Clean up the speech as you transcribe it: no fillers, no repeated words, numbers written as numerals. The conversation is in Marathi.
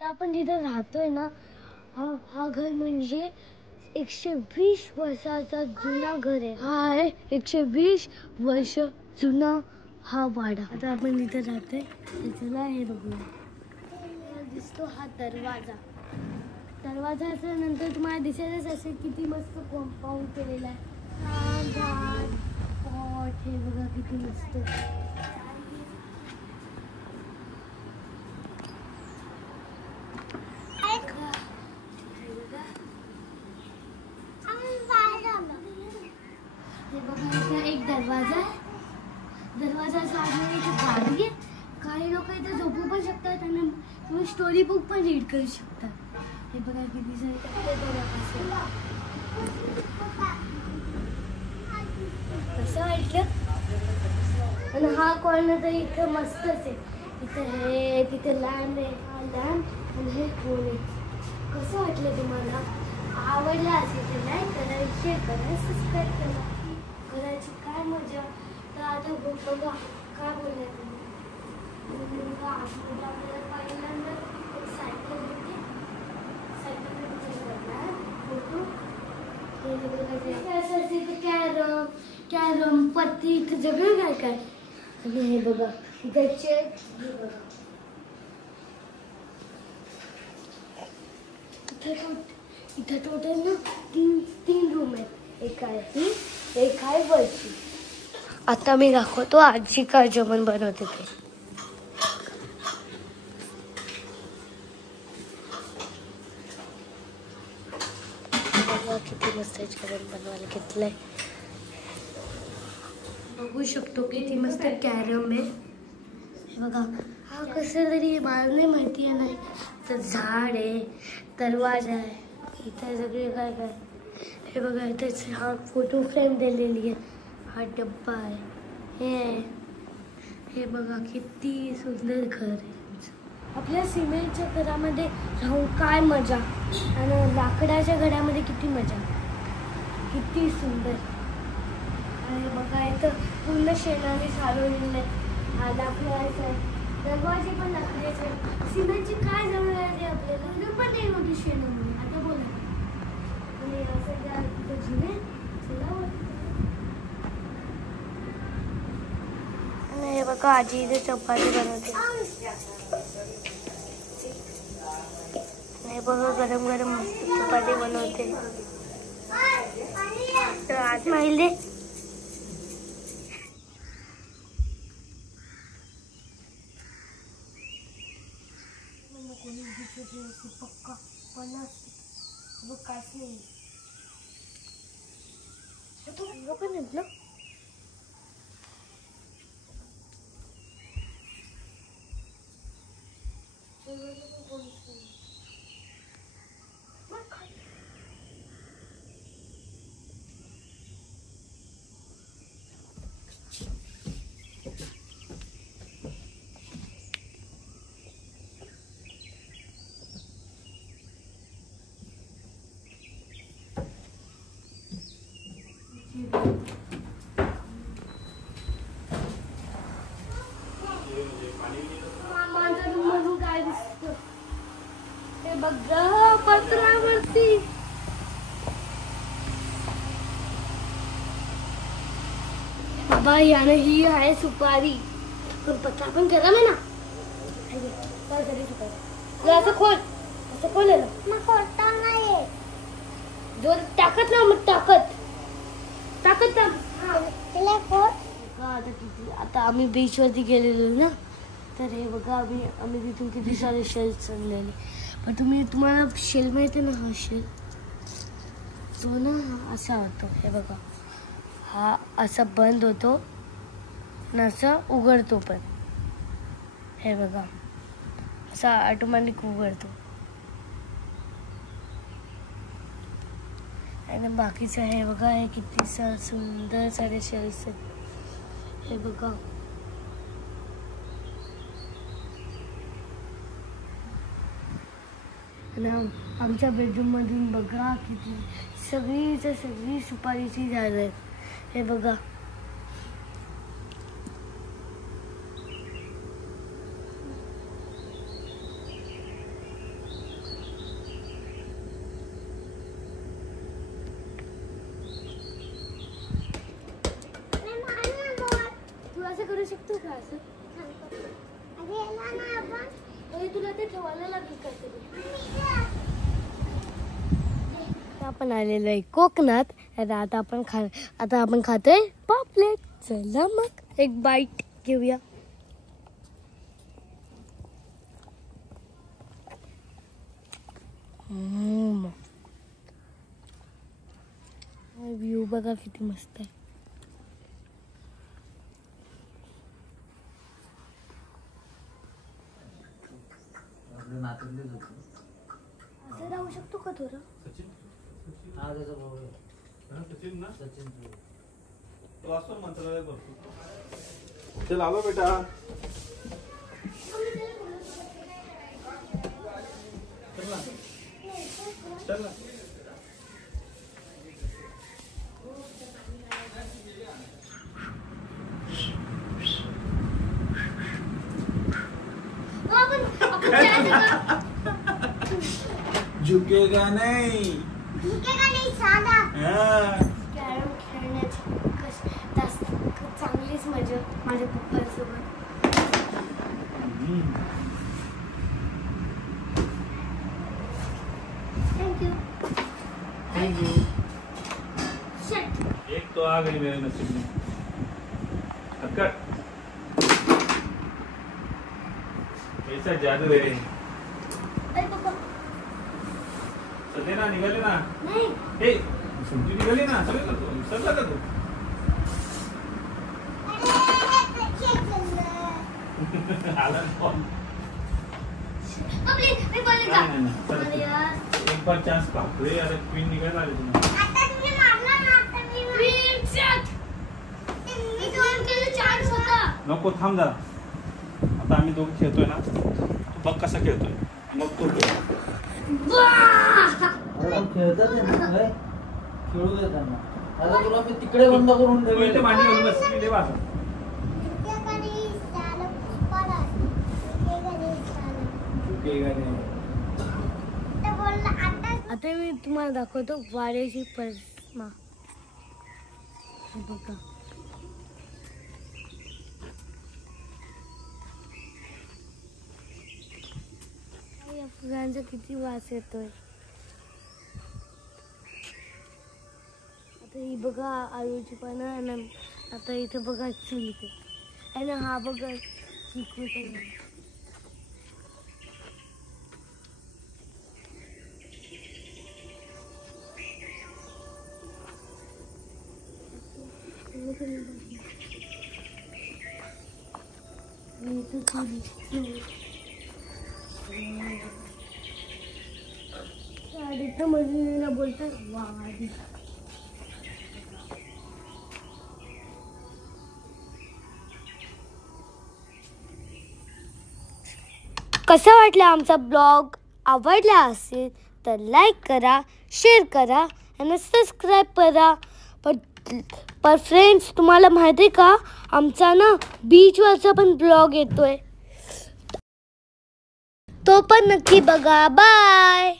आपण जिथे राहतोय ना, हा घर म्हणजे 120 वर्षाचा जुना घर आहे. हा आहे 120 वर्ष जुना हा वाडा. आता आपण जिथे राहतोय त्याला हे बघूया. दिसतो हा दरवाजा. दरवाजाच्या नंतर तुम्हाला दिसेलच असेल किती मस्त कंपाऊंड केलेलं आहे. झाड पॉट हे बघा किती मस्त. एक दरवाजा आहे. दरवाजाच्या आतमध्ये एक गाडी आहे. काही लोक इथे झोपू पण शकतात आणि तुम्ही स्टोरी बुक पण रीड करू शकता. हे बघा किती सारे कसं वाटलं. आणि हा कॉर्नर तर इथं मस्तच आहे. इथं हे तिथे लॅम्प आहे. हा लॅम्प आणि हे फोन आहे. कसं वाटलं तुम्हाला? आवडलं असेल तर लाईक करा, शेअर करा, सबस्क्राईब करा. करायची काय मजा. तर आता बघा काय बोलण्यात आपल्याला पहिल्यांदा सायकल होती. फोटो असं असेल तर कॅरम पत्ती इथं सगळं काय काय. आणि हे बघा इथे इथं टोटल ना तीन रूम आहेत. एक आहे ही, एक आहे वरची. आता मी दाखवतो आजी काय जेवण बनवते ते. किती मस्त जेवण बनवायला घेतलंय. बघू शकतो किती मस्त कॅरम आहे. बघा हा कसं तरी मला नाही माहिती आहे. नाही तर झाड आहे, दरवाजा आहे. इथे सगळे काय काय. हे बघा इथेच हा फोटो फ्रेम दिलेली आहे. हा डब्बा आहे. हे बघा किती सुंदर घर आहे. आपल्या सिमेंटच्या घरामध्ये राहून काय मजा. आणि लाकडाच्या घरामध्ये किती मजा. किती सुंदर. आणि बघा इथं पूर्ण शेणाने सारवलेलं आहे. हा लाकडाचं आहे. दरवाजे पण लाकडाचे आहे. सिमेंटची काय जवळ आहे आपल्याला पण नाही होती शेणामुळे. आता बोला. आणि असं त्या जिने हे बघा आजी इथे चपाती बनवते. हे बघा गरम गरम मस्त चपाती बनवते. तर आज माहिले पक्का काहीच नाही. तो पण आहेत ना. बघा पत्रावरती बाबा यानं ही आहे सुपारी. पण पत्रा पण गरम आहे ना. असं खोल नाही. जोर टाकत ना मग टाकत आता आम्ही बीच वरती गेलेलो ना. तर हे बघा आम्ही तिथून किती सारे शेल्स आणलेले. पण तुम्हाला शेल माहिती ना. हा शेल तो ना असा होतो. हे बघा हा असा बंद होतो आणि असं उघडतो पण. हे बघा असा ऑटोमॅटिक उघडतो. आणि बाकीचं हे बघा हे किती सुंदर सारे शेल्स आहेत. हे बघा आणि आमच्या बेडरूम मधून बघा किती सगळी सुपारीची झाडं आहेत. हे बघा असं करू शकतो का असं? तुला ते ठेवायला लागेल काहीतरी. आपण आलेलो आहे कोकणात. आता आपण खातोय पापलेट. चला मग एक बाईट घेऊया. व्ह्यू बघा किती मस्त आहे. असं राहू शकतो का थोडं? चल आलो बेटा. चल झुकेगा नहीं साला. कॅरम खेळण्याची चांगलीच मजा माझ्या पप्पांसोबत. थँक्यू. एक तो आ गई मेरे नसीब में. ऐसा जादू है. सध्या ना निघाले ना. हे सुट्टी निघाली ना. सगळं का तू आला एक बार चान्स पाहतोय. अरे क्वीन निघायला आले तुम्ही. नको थांब जरा. आता आम्ही दोघं खेळतोय ना. तू बघ कसा खेळतोय. मग तो खेळू दे त्यांना. आता तुला मी तिकडे बंद करून ठेवले. आता मी तुम्हाला दाखवतो वाड्याची परिसमा. बघा या फुलांचा किती वास येतोय. आता ही बघा आळूची पानं. आणि आता इथे बघा चिंच. आणि हा बघा चिकू. मजुरीला बोलतात वाडी. कसा वाटला आमचा ब्लॉग? आवडला असेल तर लाईक करा, शेअर करा आणि सबस्क्राईब करा. पर फ्रेंड्स, तुम्हाला माहिती आहे का आमचा ना बीचवरचा पण ब्लॉग येतोय. तो पण नक्की बघा. बाय.